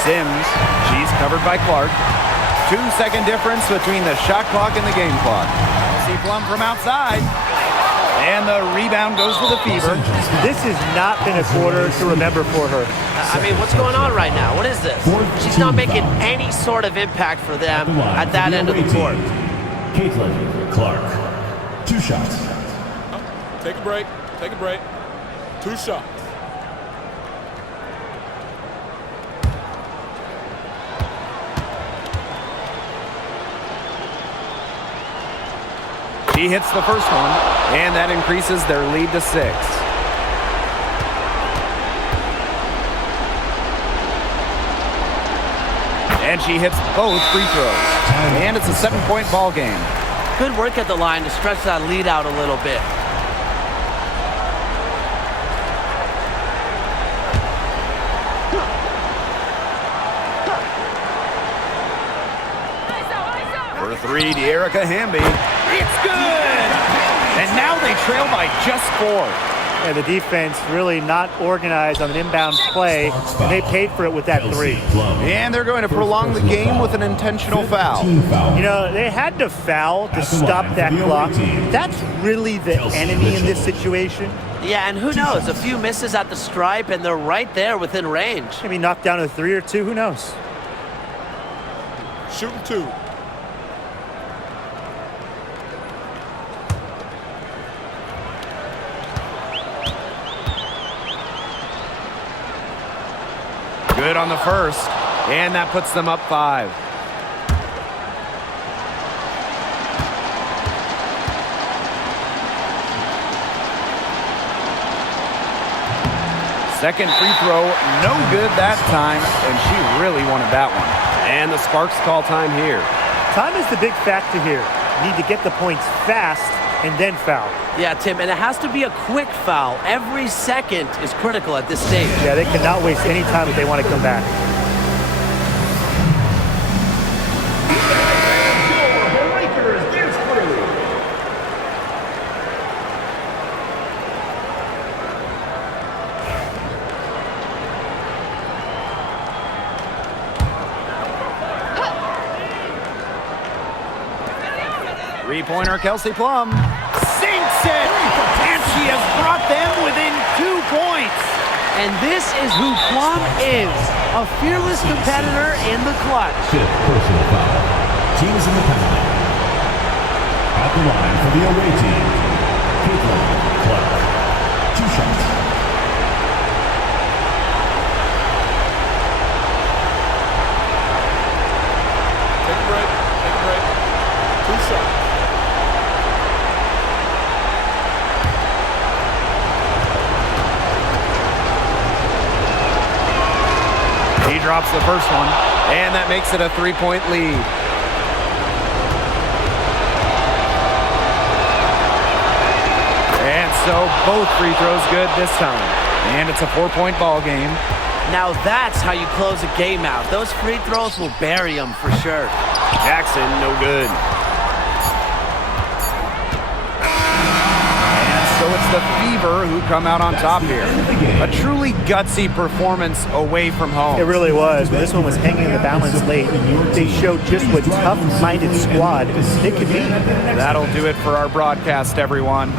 Sims. She's covered by Clark. 2-second difference between the shot clock and the game clock. See Plum from outside. And the rebound goes to the Fever. This has not been a quarter to remember for her. I mean, what's going on right now? What is this? She's not making any sort of impact for them at that end of the court. Caitlin-Clark. 2 shots. Take a break. Take a break. 2 shots. She hits the first one, and that increases their lead to 6. And she hits both free throws. And it's a 7-point ball game. Good work at the line to stretch that lead out a little bit. For 3, De'Erica Hamby. It's good! And now they trail by just 4. Yeah, the defense really not organized on an inbound play, and they paid for it with that 3. And they're going to prolong the game with an intentional foul. You know, they had to foul to stop that clock. That's really the enemy in this situation. Yeah, and who knows? A few misses at the stripe, and they're right there within range. Maybe knocked down a 3 or 2, who knows? Shooting 2. Good on the first, and that puts them up 5. Second free throw, no good that time, and she really wanted that one. And the Sparks call time here. Time is the big factor here. You need to get the points fast and then foul. Yeah, Tim, and it has to be a quick foul. Every second is critical at this stage. Yeah, they cannot waste any time if they want to come back. Three-pointer, Kelsey Plum. Sinks it! And she has brought them within 2 points. And this is who Plum is, a fearless competitor in the clutch. 5th personal foul. Teams in the penalty. At the line for the away team, Caitlin-Clark. 2 shots. Take a break. Take a break. 2 shots. He drops the first one, and that makes it a 3-point lead. And so both free throws good this time. And it's a 4-point ball game. Now that's how you close a game out. Those free throws will bury them for sure. Jackson, no good. So it's the Fever who come out on top here. A truly gutsy performance away from home. It really was. When this one was hanging in the balance late, they showed just what tough-minded squad they could be. That'll do it for our broadcast, everyone.